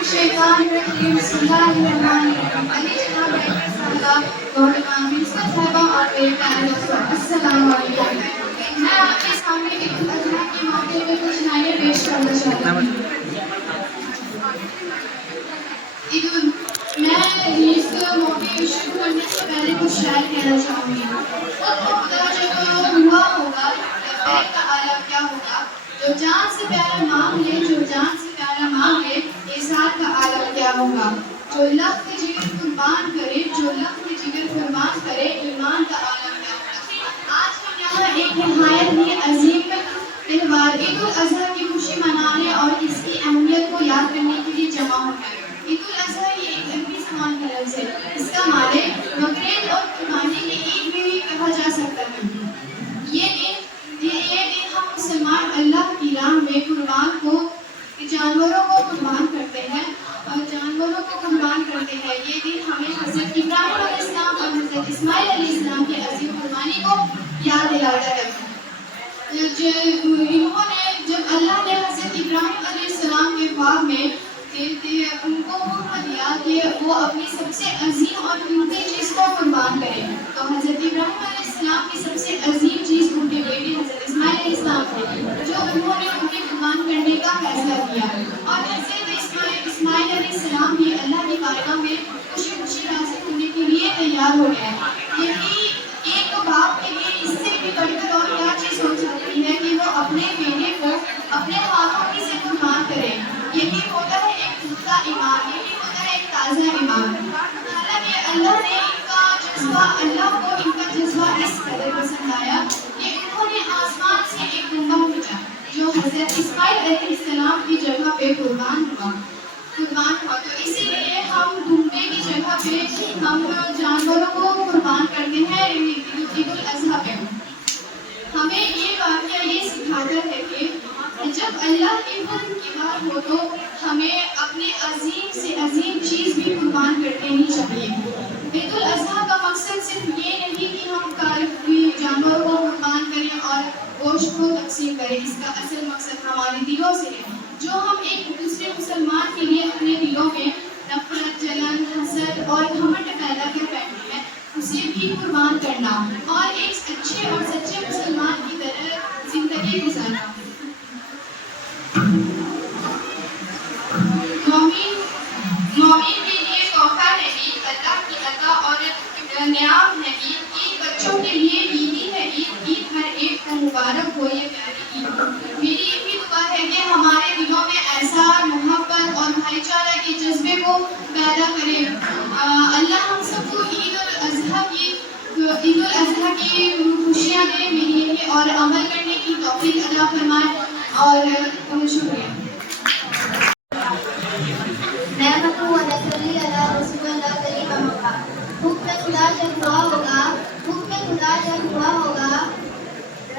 الشیطان الرجیم بسم اللہ الرحمن الرحیم علی جناب ڈاکٹر صاحبہ گوڈ پرنسپل صاحبہ اور میرے پیارے دوستوں السلام علیکم. میں آپ کے سامنے عید الاضحیٰ کے موقع پہ کچھ نعرے پیش کرنا چاہتا ہوں. میں اس موقع کو شروع کرنے سے پہلے کچھ شعر کہنا چاہوں گی. خدا جب ہوا ہوگا لبیک کا عالم کیا ہوگا, جو جان سے پیارا مانگ لے, جو جان سے پیارا مانگ لے, احسان کا عالم کیا ہوگا. جو لخت جگر قربان کرے, جو لخت جگر قربان کرے, ایمان کا عالم کیا ہوگا. آج ہم یہاں ایک نہایت ہی عظیم تہوار عید الاضحیٰ کی خوشی منانے اور اس کی اہمیت کو یاد کرنے کے لیے جمع ہو گئے. عید الاضحیٰ یہ ایک عربی زبان کا لفظ ہے. اس کا معنی بقرعید اور قربانی کی عید میں بھی کہا جا سکتا ہے. یہ دن ہم مسلمان اللہ کی راہ میں قربان کو جانوروں کو قربان کرتے ہیں یہ دن ہمیں حضرت ابراہیم علیہ السلام اور حضرت اسماعیل علیہ السلام کی عظیم قربانی کو یاد دلاتا ہے. جب اللہ نے حضرت ابراہیم علیہ السلام کے خواب میں ان کو حکم دیا کہ وہ اپنی سب سے عظیم اور قیمتی چیز کو قربان کریں, تو حضرت ابراہیم علیہ السلام کی سب سے عظیم چیز ان کے بیٹے حضرت اسماعیل علیہ السلام تھے, جو انہوں نے انہیں قربان کرنے کا فیصلہ کیا. اور حضرت اسماعیل علیہ السلام بھی اللہ کی بارگاہ میں خوشی خوشی حاضر ہونے کے لیے تیار ہو گئے. یہی ایک باپ کے لیے اس سے بھی بڑھ کر اور کیا چیز ہو سکتی ہے کہ وہ اپنے بیٹے کو اپنے ہاتھوں ہی سے قربان کرے. یہی ہوتا ہے ایک پختہ ایمان, یہی ہوتا ہے ایک تازہ ایمان. حالانکہ اللہ کو ان کا جذبہ اس قدر پسند آیا کہ انہوں نے آسمان سے ایک دمبا بھیجا جو حضرت اسماعیل علیہ السلام کی جگہ پہ قربان ہوا. تو اسی لیے ہم دمبے کی جگہ پہ ہم جانوروں کو قربان کرتے ہیں عید الاضحیٰ پہ. ہمیں یہ واقعہ یہ سکھاتا ہے کہ جب اللہ کے حکم کی بات ہو تو ہمیں اپنے عظیم سے عظیم چیز بھی قربان کر دینی چاہیے. عید الاضحیٰ کا مقصد صرف یہ نہیں کہ ہم جانوروں کو قربان کریں اور گوشت کو تقسیم کریں. اس کا اصل مقصد ہمارے دلوں سے ہے, جو ہم ایک دوسرے مسلمان کے لیے اپنے دلوں میں نفرت, جلن, حسد اور گھمنڈ پیدا کر بیٹھے ہیں, اسے بھی قربان کرنا اور ایک اچھے اور سچے مسلمان کی طرح زندگی گزارنا. مومن کے لیے تحفہ ہے عید, اللہ کی عطا اور نعام ہے عید. عید بچوں کے لیے عیدی ہے عید. عید ہر ایک کو مبارک ہو یہ پیاری عید. میری یہی دعا ہے کہ ہمارے دلوں میں ایسا محبت اور بھائی چارہ کے جذبے کو پیدا کرے. اللہ ہم سب کو عید الاضحیٰ کی خوشیاں دے, ملنے اور عمل کرنے کی توفیق عطا فرمائے. اور شکریہ.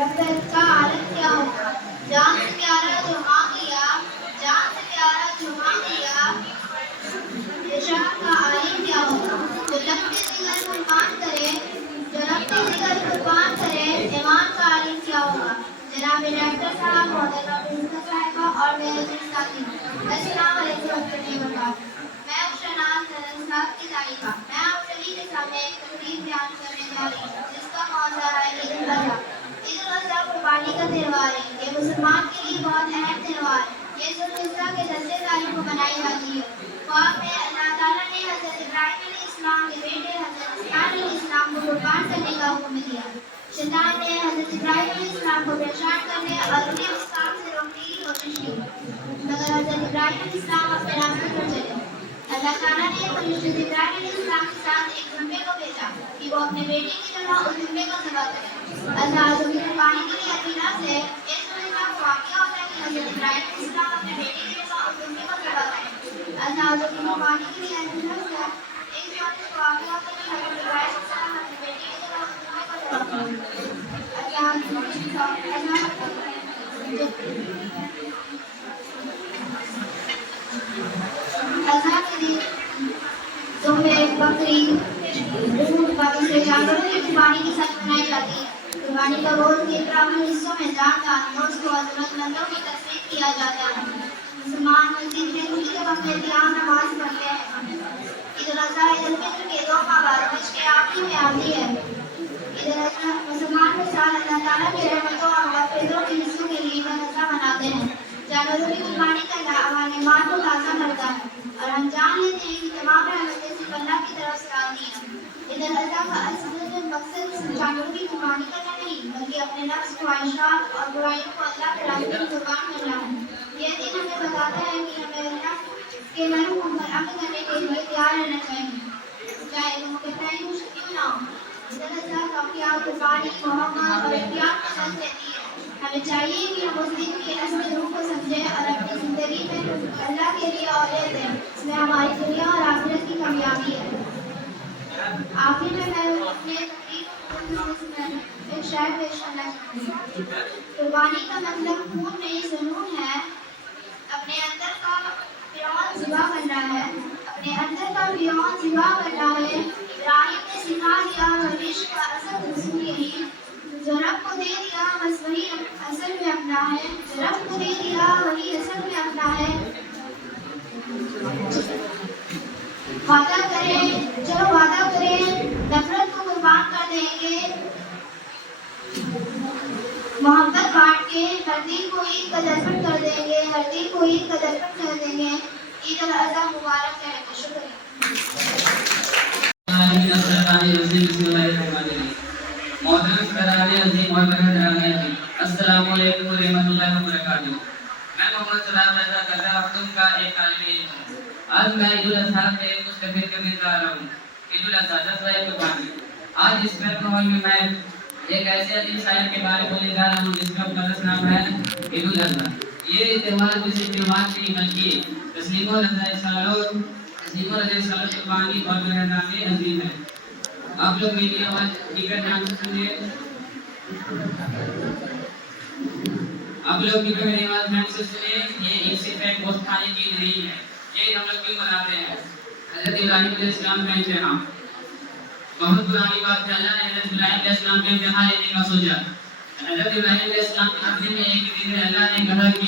رفعت کا عالم کیا ہوگا, جان سے پیارا جو مانگ لیا, جان سے پیارا جو مانگ لیا, احسان کا عالم کیا ہوگا. جو لخت جگر قربان کرے, جو لخت جگر قربان کرے, ایمان کا عالم کیا ہوگا. جناب ڈاکٹر صاحب, محترمہ پرنسپل صاحبہ اور میرے ساتھی, السلام علیکم ورحمۃ اللہ وبرکاتہ. میں اشرناز صاحب کی طالبہ. میں آپ سبھی کے سامنے ایک تقریر بیان کرنے جا رہی ہوں جس کا موضوع ہے عید الاضحیٰ. عید الاضحیٰ قربانی کا تہوار ہے. یہ مسلمان کے لیے بہت اہم تہوار ہے. یہ ذوالحجہ کے 10 تاریخ کو منائی جاتی ہے. خواب میں اللہ تعالیٰ نے حضرت ابراہیم علیہ السلام کے بیٹے حضرت اسماعیل علیہ السلام کو قربان کرنے کا حکم دیا. شیطان نے حضرت ابراہیم علیہ السلام کو پریشان کرنے اور انہیں اس کام سے روکنے کی کوشش کی, مگر حضرت ابراہیم علیہ السلام اپنے راستے پر چلے. اللہ تعالیٰ نے حضرت ابراہیم علیہ السلام کے ساتھ ایک دمبے کو بھیجا کہ وہ اپنے بیٹے کی جگہ اس دمبے کو ذبح کرے. اللہ کی قربانی کے لیے اطلاع سے اس کا واقعہ ہوتا ہے کہ حضرت ابراہیم علیہ السلام اپنے بیٹے کی جگہ اس دمبے کو ذبح کرے. اللہ کی قربانی کے لیے اطلاع سے ایک واقعہ ہوتا ہے کہ حضرت ابراہیم علیہ السلام اپنے بیٹے کی جگہ اس دمبے کو ذبح کرے. اضحیٰ کے دن دمبے, بکری, اونٹ, باقی سے جانوروں کی قربانی کے ساتھ منائی جاتی ہے. قربانی کا روز کے پرانے حصوں میں جان دان گوشت کو ضرورت مندوں کی تقسیم کیا جاتا ہے. مسلمان مسجد میں کھلی کے وقت قیام نماز پڑھتے ہیں. عید الاضحیٰ عید الفطر کے 2 ماہ بعد حج کے آخری میں آتی ہے. عید الاضحیٰ مسلمان کے ساتھ اللہ تعالیٰ کی رحمتوں اور مغفرتوں کے حصوں کے لیے عید الاضحیٰ مناتے ہیں. جانوروں کی قربانی کا ہمارے ایمان کو تازہ کرتا ہے اور ہم جان لیتے ہیں کہ تمام رحمتیں صرف اللہ کی طرف سے آتی ہیں. عید الاضحیٰ کا اصل مقصد جانوروں کی قربانی کرنا نہیں بلکہ اپنے نفس خواہشات اور برائیوں کو اللہ کے راستے میں قربان کرنا ہے. یہ دن ہمیں بتاتا ہے کہ ہمیں اللہ کے محکوم پر عمل کرنے کے لیے تیار رہنا چاہیے چاہے وہ کتنا ہی مشکل کیوں نہ ہو. عید الاضحیٰ واقعہ قربانی محبت اور احتیاط کا درس دیتی ہے. ہمیں چاہیے کہ ہم اس دن کی اصل روح کو سمجھیں اور اپنی زندگی میں اللہ کے لیے اولاد دیں. اس میں ہماری دنیا اور آخرت کی کامیابی ہے. آخر میں اپنے ایک شعر پیش کرنا چاہوں گی. قربانی کا مطلب خون نہیں جنون ہے. اپنے اندر کا فرعون ذبح کرنا ہے. اپنے اندر کا فرعون ذبح کرنا ہے. ابراہیم نے سکھا دیا روش کا اصل رسول یہی. جو رب کو دے دیا بس وہی اصل میں اپنا ہے. جو رب کو دے دیا وہی اصل میں اپنا ہے. وعدہ کریں چلو وعدہ کریں نفرت کو قربان کر دیں گے. محبت بانٹ کے ہر دل کو عید کا درپن کر دیں گے. ہر دل کو عید کا درپن کر دیں گے. عید الاضحیٰ مبارک ہے. شکریہ. محترم خرانے عظیم اور برادران السلام علیکم ورحمۃ اللہ وبرکاتہ. میں محمد سلام رضا کرتا تم کا ایک طالب علم ہوں. آج میں عید الاضحیٰ پہ کچھ تقریر کرنے جا رہا ہوں. عید الاضحیٰ جذبۂ قربانی. آج اس ماحول میں میں ایک ایسے عظیم شاعر کے بارے میں بولنے جا رہا ہوں جس کا مقدس نام ہے عید الاضحیٰ. یہ تہوار کسی تہوار کی بلکہ تسلیم و رضا قربانی اور برادران عظیم ہے. آپ لوگ میری آواز ٹکٹ دھیان سے سنیے. آپ لوگ ٹکٹ میری آواز دھیان سے سنیے. یہ عید صرف ایک گوشت کھانے کی عید نہیں ہے. یہ ہم لوگ کیوں مناتے ہیں؟ حضرت ابراہیم علیہ السلام کا امتحان. بہت پرانی بات ہے. اللہ نے حضرت ابراہیم علیہ السلام کا امتحان لینے کا سوچا. حضرت ابراہیم علیہ السلام کے حضرت میں ایک دن میں اللہ نے کہا کہ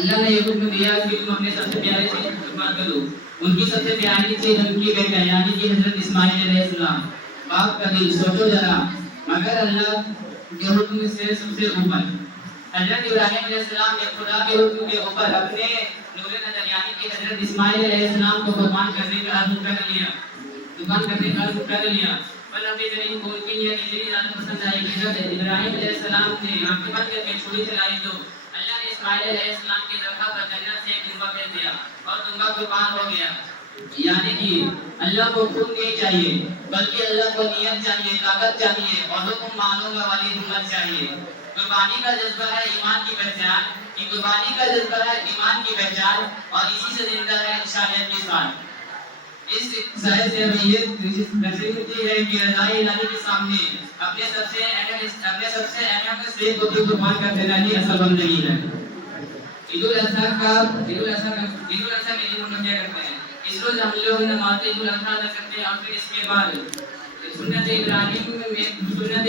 اللہ نے یہ حکم دیا کہ تم اپنے سب سے پیارے چیز قربان کرو. ان کی سب سے پیاری چیز ان کی بیٹا یعنی کہ حضرت اسماعیل علیہ السلام. باپ کا دل سوچو ذرا مگر اللہ کے حکم سے سب سے اوپر حضرت ابراہیم علیہ السلام نے خدا کے حکم کے اوپر اپنے نور نظر یعنی کہ حضرت اسماعیل علیہ السلام کو قربان کرنے کا عزم کر لیا. پر اپنی زمین کو ان کی نیت اتنی زیادہ پسند آئی کہ جب ابراہیم علیہ السلام نے آنکھیں بند کر کے چھری چلائی تو اللہ نے اسماعیل علیہ السلام کی ذبح پر جنت سے ایک دمبا بھیج دیا اور دمبا قربان ہو گیا. یعنی کہ اللہ کو خون نہیں چاہیے بلکہ اللہ کو نیت چاہیے, طاقت چاہیے اور حکم ماننے والی ہمت چاہیے. قربانی کا جذبہ ہے ایمان کی پہچان. قربانی کا جذبہ ہے ایمان کی پہچان اور اسی سے زندہ ہے انسانیت کی شان. اس ظاہر سے ہمیں یہ نصیحت ملتی ہے کہ رضائے الہی کے سامنے اپنے سب سے اہم سے کو قربان کر دینا ہی اصل بندگی ہے. عید الاضحیٰ میں ہم کیا کرتے ہیں؟ اس روز ہم لوگ نماز عید الاضحیٰ ادا کرتے ہیں اور پھر اس کے بعد سنت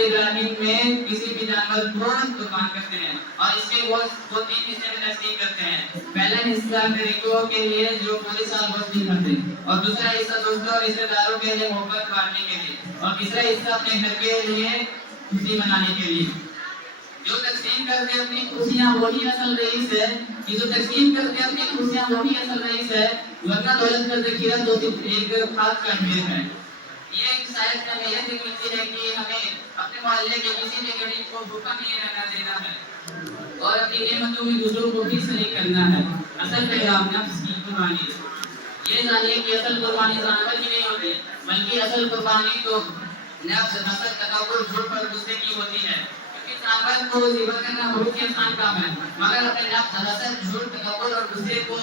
ابراہیم میں کسی بھی جانور کو قربان کرتے ہیں اور اس کے گوشت کو 3 حصے میں تقسیم کرتے ہیں. پہلا حصہ غریبوں کے لیے جو پورے سال گوشت نہیں کھاتے, اور دوسرا حصہ دوستوں اور رشتہ داروں کے لیے محبت بانٹنے کے لیے, اور تیسرا حصہ اپنے گھر کے لیے خوشی منانے کے لیے. جو تقسیم کرتے اپنی خوشیاں وہی اصل رئیس ہے. ورنہ دولت کا ذخیرہ تو صرف ایک خاص کا ڈھیر ہے. یہ ایک شاید ہمیں یہ سیکھ ملتی ہے کہ ہمیں اپنے محلے کے کسی بھی غریب کو بھوکا نہیں رہنا دینا ہے اور اپنی نعمتوں میں دوسروں کو بھی شریک کرنا ہے. اصل پیغام نفس کی قربانی. یہ جانیے کہ اصل قربانی جانور کی نہیں ہوتی بلکہ اصل قربانی تو نفس, حسد, تکبر, جھوٹ اور غصے کی ہوتی ہے. کیونکہ جانور کو ذبح کرنا بہت ہی آسان کام ہے مگر اپنے نفس, حسد, جھوٹ, تکبر اور غصے کو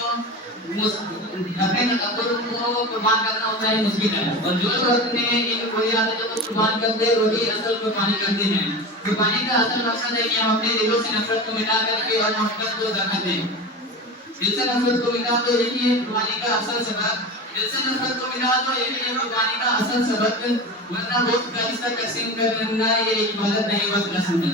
قربان کرنا ہوتا ہے مشکل ہے. اور جو لوگ اپنے ان بری عادتوں کو قربان کرتے ہیں وہی اصل قربانی کرتے ہیں. قربانی کا اصل مقصد ہے کہ ہم اپنے دلوں سے نفرت کو مٹا کر کے اور محبت کو زندہ دیں. دل سے نفرت کو مٹا تو یہی ہے قربانی کا اصل سبب. ورنہ گوشت کا حصہ تقسیم کرنا یہ عبادت نہیں بس رسم ہے.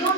2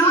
9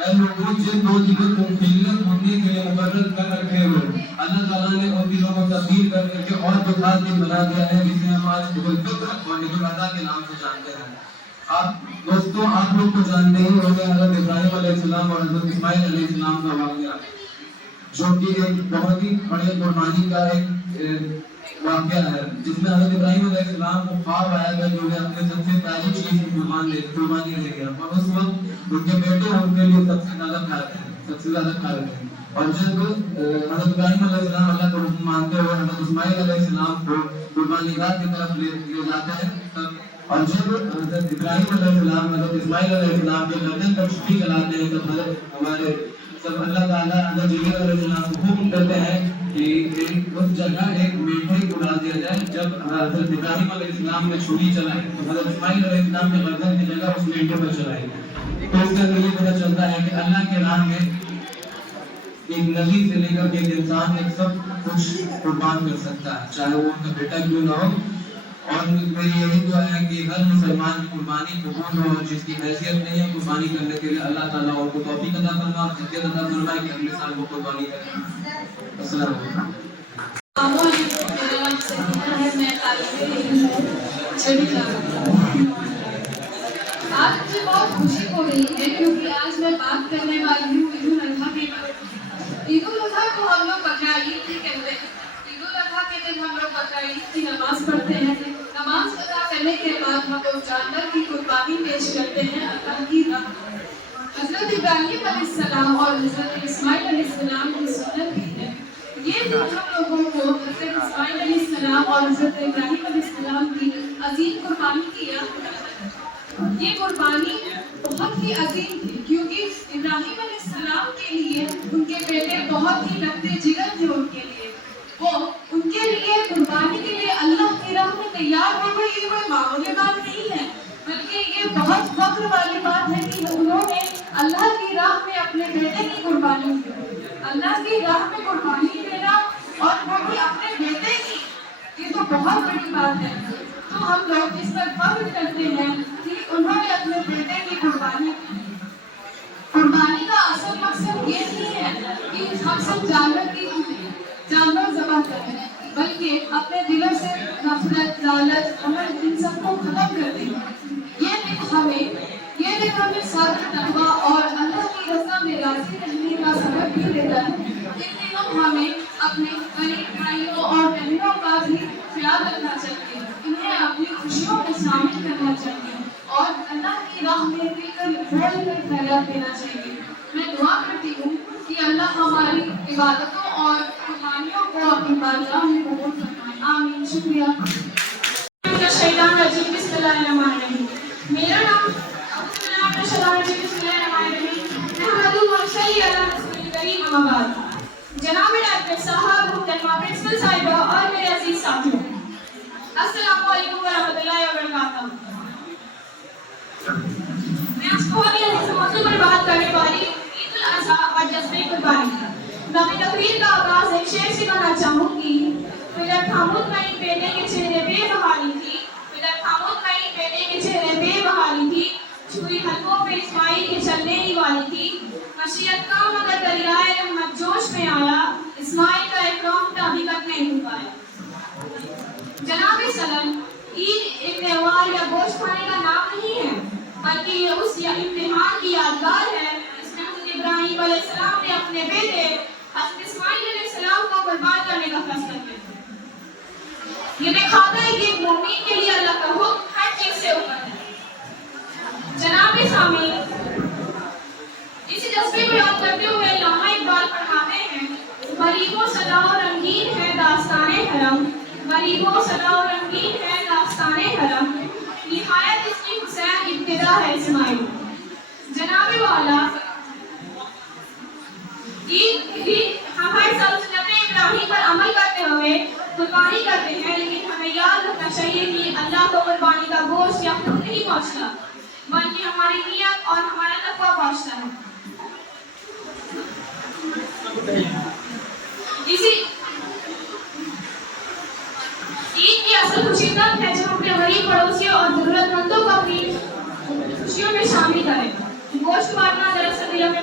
اے لوگوں جن دو دلوں کو خلت ہونے کے لیے مقرر کر رکھے ہو اللہ تعالیٰ نے ان دلوں کو تبدیل کر کے اور جو خاص دن بنا دیا ہے جسے ہم آج عید الفطر اور عید الاضحیٰ کے نام سے جانتے ہیں. آپ دوستوں آپ لوگ تو جانتے ہی ہوں گے حضرت ابراہیم علیہ السلام اور حضرت اسماعیل علیہ السلام کا واقعہ جو کہ ایک بہت ہی بڑے قربانی کا ایک واقعہ ہے جس میں حضرت ابراہیم علیہ السلام کو خواب آیا تھا جو کہ اپنے سب سے پہلی چیز قربانی لے گیا اور اس وقت ان کے بیٹے ان کے لیے سب سے زیادہ پیارے تھے اور جب حضرت ابراہیم علیہ السلام اللہ کو حکم مانتے ہوئے حضرت اسماعیل علیہ السلام کو قربانی گاہ کی طرف لے جاتے ہیں تب اور جب حضرت ابراہیم علیہ السلام حضرت اسماعیل علیہ السلام کے گردن پر چھری چلاتے ہیں تب حضرت ہمارے سب اللہ تعالیٰ حضرت جبریل علیہ السلام کو حکم کرتے ہیں کہ اس جگہ ایک میٹھے کو ڈال دیا جائے. جب حضرت ابراہیم علیہ السلام نے چھری چلائی تو حضرت اسماعیل علیہ السلام کے گردن کی جگہ اس میٹھے پر چلائی. تو اس سے یہ پتہ چلتا ہے کہ اللہ کے راہ میں ایک نبی سے لے کر ایک انسان ایک سب کچھ قربان کر سکتا ہے چاہے وہ ان کا بیٹا کیوں نہ ہو. اور میری یہی دعا ہے کہ ہر مسلمان کی قربانی قبول ہو اور جس کی حیثیت نہیں ہے قربانی کرنے کے لیے اللہ تعالیٰ ان کو توفیق عطا فرمائے اور خدمت عطا فرمائے کہ اگلے سال وہ قربانی کریں. السلام علیکم. میرا نام سکینہ ہے, میں طالب علم ہوں چھٹی کلاس میں. آج مجھے بہت خوشی ہو رہی ہے کیونکہ آج میں بات کرنے والی ہوں عید الاضحیٰ کے بارے میں. عید الاضحیٰ کو ہم لوگ بقرہ عید بھی کہتے ہیں. عید الاضحیٰ کے دن ہم لوگ بقرہ عید کی نماز پڑھتے ہیں. نماز ادا کرنے کے بعد ہم لوگ جانور کی قربانی پیش کرتے ہیں اللہ کی راہ. حضرت ابراہیم علیہ السلام اور حضرت اسماعیل علیہ السلام کی سنت بھی ہے. یہ دن ہم لوگوں کو حضرت اسماعیل علیہ السلام اور حضرت ابراہیم علیہ السلام کی عظیم قربانی کی یاد دلاتا ہے. یہ قربانی بہت ہی عظیم تھی کیونکہ ابراہیم علیہ السلام کے لیے ان کے بیٹے بہت ہی لگتے جگر تھے. ان کے لیے وہ ان کے لیے قربانی کے لیے اللہ کی راہ میں تیار ہو گئے. یہ کوئی معمولی بات نہیں ہے بلکہ یہ بہت فخر والی بات ہے کہ انہوں نے اللہ کی راہ میں اپنے بیٹے کی قربانی کی. اللہ کی راہ میں قربانی دینا اور وہ بھی اپنے بیٹے کی, یہ تو بہت بڑی بات ہے. تو ہم لوگ اس پر فخر کرتے ہیں کہ انہوں نے اپنے بیٹے کی قربانی کی. قربانی کا اصل مقصد یہ نہیں ہے کہ ہم سب جانور ذبح کرتے ہیں بلکہ اپنے دلوں سے نفرت, لالچ, عمل ان سب کو ختم کرتے ہیں. یہ دن ہمیں صبر, تقویٰ اور اللہ کی رضا میں راضی رہنے کا سبب بھی دیتا ہے. ان دنوں ہمیں اپنے غریب بھائیوں اور بہنوں کا بھی خیال رکھنا چاہیے. انہیں اپنی خوشیوں میں شامل کرنا چاہیے اور اللہ کی راہ میں مل کر بول کر خیرات دینا چاہیے. میں دعا کرتی ہوں کہ اللہ ہماری عبادتوں اور قربانیوں کو اپنی بارگاہ میں قبول فرمائے. آمین. شکریہ. الشیطان الرجیم. بسم اللہ الرحمن الرحیم. میرا نام بسم اللہ الرحمن الرحیم. نحمدہ ونصلی علی رسول کریم. اما بعد. جناب ڈاکٹر صاحب, محترمہ پرنسپل صاحبہ اور میرے عزیز ساتھیوں, السلام علیکم ورحمۃ اللہ وبرکاتہ. میں آج بہت ہی عزیز موضوع پر بات کرنے والی عید الاضحیٰ اور جذبۂ قربانی. میں اپنی تقریر کا آغاز ایک شعر سے کرنا چاہوں گی. پدر تھامود میں بیٹے کے چہرے بے بحالی تھی, پدر تھامود میں بیٹے کے چہرے بے بحالی تھی, چھری حلقوں پہ اسماعیل کے چلنے ہی والی تھی. مشیت کا مگر دریائے رحمت جوش میں آیا, اسماعیل کا اکرام حقیقت نہیں ہو پایا. جناب صلی عید ایک تہوار یا گوشت کھانے کا نام نہیں ہے بلکہ یہ اس امتحان کی یادگار ہے جس میں حضرت ابراہیم علیہ السلام نے اپنے بیٹے حضرت اسماعیل علیہ السلام کو قربان کرنے کا فیصلہ کیا. یہ دکھاتا ہے کہ ایک مومن کے لیے اللہ کا حکم ہر چیز سے اوپر ہے. جناب سامعین, اسی جذبے کو یاد کرتے ہوئے علامہ اقبال فرماتے ہیں, غریبوں صدا و رنگین ہے داستان حرم, غریبوں صدا و رنگین ہے داستان حرم, نہایت اس کی حسین ابتدا ہے اسماعیل. جناب والا, ہم ہر سنت ابراہیم پر عمل کرتے ہوئے قربانی کرتے ہیں, لیکن ہمیں یاد رکھنا چاہیے کہ اللہ کو قربانی کا گوشت یا خون نہیں پہنچتا بلکہ ہماری نیت اور ہمارا تقویٰ پہنچتا ہے. عید کی اصل خوشی تب ہے جب اپنے غریب پڑوسیوں اور ضرورت مندوں کو اپنی خوشیوں میں شامل کریں. گوشت کاٹنا دراصل دلوں میں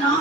9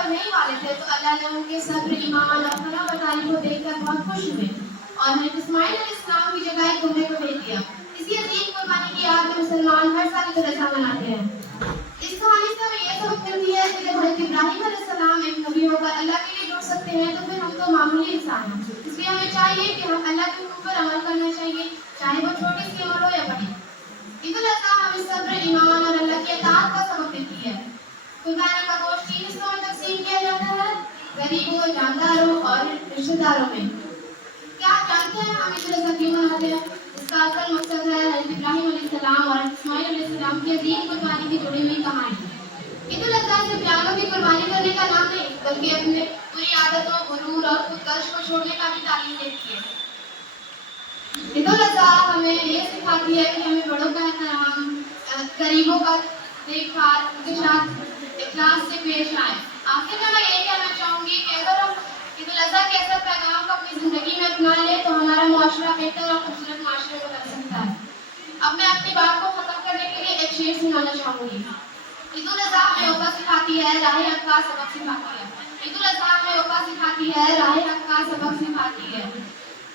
پر نہیں والے تھے تو اللہ نے ان کے صبر، ایمان اور فرح برداری کو دیکھ کر بہت خوش ہوئے اور حضرت اسماعیل علیہ السلام کی جگہ ایک دمبے کو بھیج دیا۔ اسی عظیم قربانی کی یاد میں مسلمان ہر سال عید الاضحیٰ مناتے ہیں۔ اس کہانی سے ہمیں یہ سبق ملتی ہے کہ جب حضرت ابراہیم علیہ السلام ایک نبی ہو کر اللہ کے لیے جڑ سکتے ہیں تو پھر ہم تو معمولی انسان ہیں، اس لیے ہمیں چاہیے کہ ہم اللہ کے حکم پر عمل کرنا چاہیے، چاہے وہ چھوٹی سی عمل ہو یا بڑی۔ عید الاضحیٰ ہمیں صبر، ایمان اور اللہ کی اطاعت کا سبق دیتی ہے۔ قربانی کا گوشت 3 حصوں میں تقسیم کیا جاتا ہے، غریبوں، جانداروں اور رشتہ داروں میں۔ کیا آپ جانتے ہیں ہم عید الاضحیٰ کیوں مناتے ہیں؟ اس کا اصل مقصد ہے حضرت ابراہیم علیہ السلام اور اسماعیل علیہ السلام کی عظیم قربانی کی جڑی ہوئی کہانی۔ عید الاضحیٰ صرف جانوروں کی قربانی کرنے کا نام نہیں بلکہ اپنے بری عادتوں، غرور اور خودغرض کو چھوڑنے کا بھی تعلیم دیتی ہے۔ عید الاضحیٰ ہمیں یہ سکھاتی ہے کہ ہمیں بڑوں کا احترام، غریبوں کا دیکھ بھال، ان کے ساتھ اخلاص سے پیش آئیں۔ آخر میں میں یہی کہنا چاہوں گی کہ اگر ہم عید الاضحیٰ کے اثر پیغام کو اپنی زندگی میں اپنا لیں تو ہمارا معاشرہ بہتر اور خوبصورت معاشرے کو بن سکتا ہے۔ اب میں اپنی بات کو ختم کرنے کے لیے ایک شعر سنانا چاہوں گی۔ عید الاضحیٰ ہمیں وفا سکھاتی ہے، راہ حق کا سبق سکھاتی ہے۔ عید الاضحیٰ ہمیں وفا سکھاتی ہے، راہ حق کا سبق سکھاتی ہے۔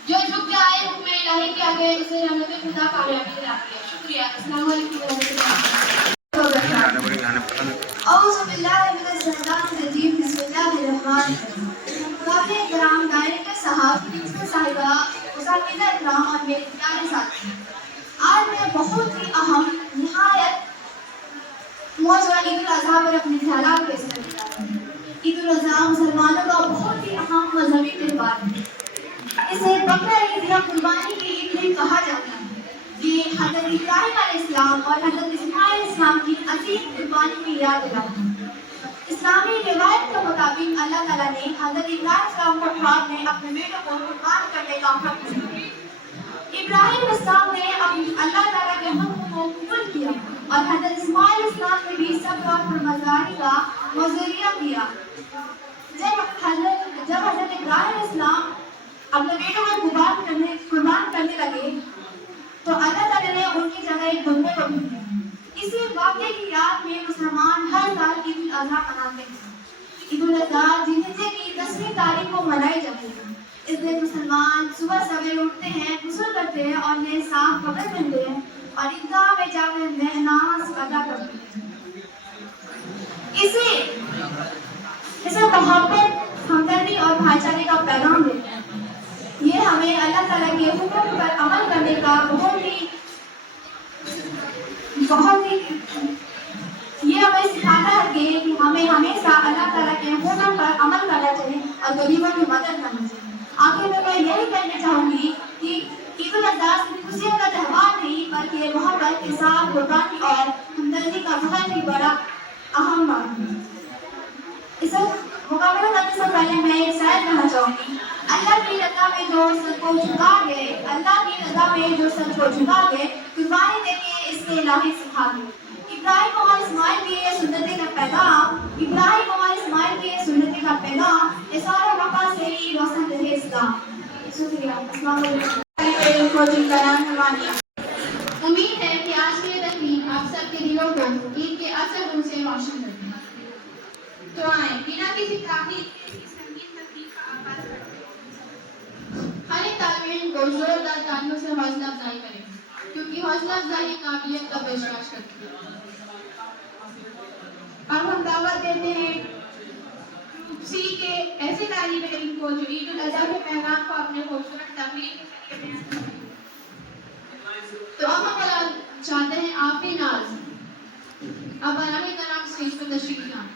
جو جھک جائے حکم الہی کے آگے اسے رحمت خدا کامیابی دلاتی ہے۔ شکریہ۔ السلام علیکم و رحمۃ اللہ وبرکاتہ۔ اعوذ باللہ من الشیطان الرجیم، بسم اللہ الرحمن الرحیم۔ قابل کرام، ڈائریکٹر صاحب، پرنسپل صاحبہ، اساتذہ اکرام اور میرے پیارے ساتھی، آج میں بہت ہی اہم، نہایت موضوع عید الاضحیٰ پر اپنے خیالات پیش کرنے جا رہی ہوں۔ عید الاضحیٰ مسلمانوں کا بہت ہی اہم مذہبی تہوار ہے۔ اسے بقرہ عید یا قربانی کی عید بھی کہا جاتا ہے۔ یہ حضرت ابراہیم علیہ السلام اور حضرت اسماعیل علیہ السلام کی عظیم قربانی کی یاد دلاتی ہے۔ اسلامی روایت کے مطابق اللہ تعالیٰ نے حضرت ابراہیم علیہ السلام کو خواب میں اپنے بیٹے کو قربان کرنے کا حکم دیا۔ ابراہیم علیہ السلام نے اللہ تعالیٰ کے حکم کو قبول کیا اور حضرت اسماعیل علیہ السلام نے بھی صبر اور فرمانبرداری کا مظاہرہ کیا۔ جب حضرت ابراہیم علیہ السلام اپنے بیٹے کو قربان کرنے لگے تو اللہ تعالیٰ نے ان کی جگہ ایک دمبے کو بھیج دیا۔ اسی واقعے کی یاد میں مسلمان ہر سال عید الاضحیٰ مناتے ہیں۔ عید الاضحیٰ ذوالحجہ کی 10ویں تاریخ کو منائی جاتی ہے۔ اس دن مسلمان صبح سویرے اٹھتے ہیں، غسل کرتے ہیں اور نئے صاف کپڑے پہنتے ہیں اور عیدگاہ میں جا کر نماز ادا کرتے ہیں۔ اسے محبت، ہمدردی اور بھائی چارے کا پیغام دیتے ہیں۔ یہ ہمیں اللہ تعالیٰ کے حکم پر عمل کرنے کا یہ ہمیں سکھاتا ہے کہ ہمیں ہمیشہ اللہ تعالیٰ کے حکم پر عمل کرنا چاہیے اور غریبوں کی مدد کرنا چاہیے۔ آخر میں یہی کہنا چاہوں گی کہ عید الاضحیٰ صرف خوشیوں کا تہوار نہیں بلکہ محبت، انصاف، قربانی اور ہمدردی کا بہت ہی بڑا اہم بات ہے۔ اسے مقابلہ کرنے سے پہلے میں ایک شاعر کہنا چاہوں گی۔ اللہ کی رضا میں جو سر کو جھکا گئے، اللہ کی رضا میں جو سر کو جھکا گئے، قربانی دینے اس کے الہی سکھا گئے۔ ابراہیم اور اسماعیل کی یہ سنت کا پیغام، اظہار وفا سے ہی روشن رہے اسلام۔ شکریہ۔ السلام علیکم۔ امید ہے کہ آج کی یہ تقریب آپ سب کے دلوں کو عید کے اثر ان سے روشن کرتی ہے۔ تو آئیں بنا کسی تاخیر کے اس سنگین تقریب کا آغاز کرتے ہیں۔ ہر ایک طالب علم کو زوردار تعلیموں سے حوصلہ افزائی کریں کیونکہ حوصلہ افزائی قابلیت کا پیشکش کرتی ہے۔ اور ہم دعوت دیتے ہیں سی کے ایسے طالب علم کو جو عید الاضحیٰ کے پیغام کو اپنے خوبصورت تقریر کے ذریعے بیان کرتے ہیں۔ تو اب ہم چاہتے ہیں آپ بھی ناز اب براہ کرم اسٹیج پر تشریف لائیں۔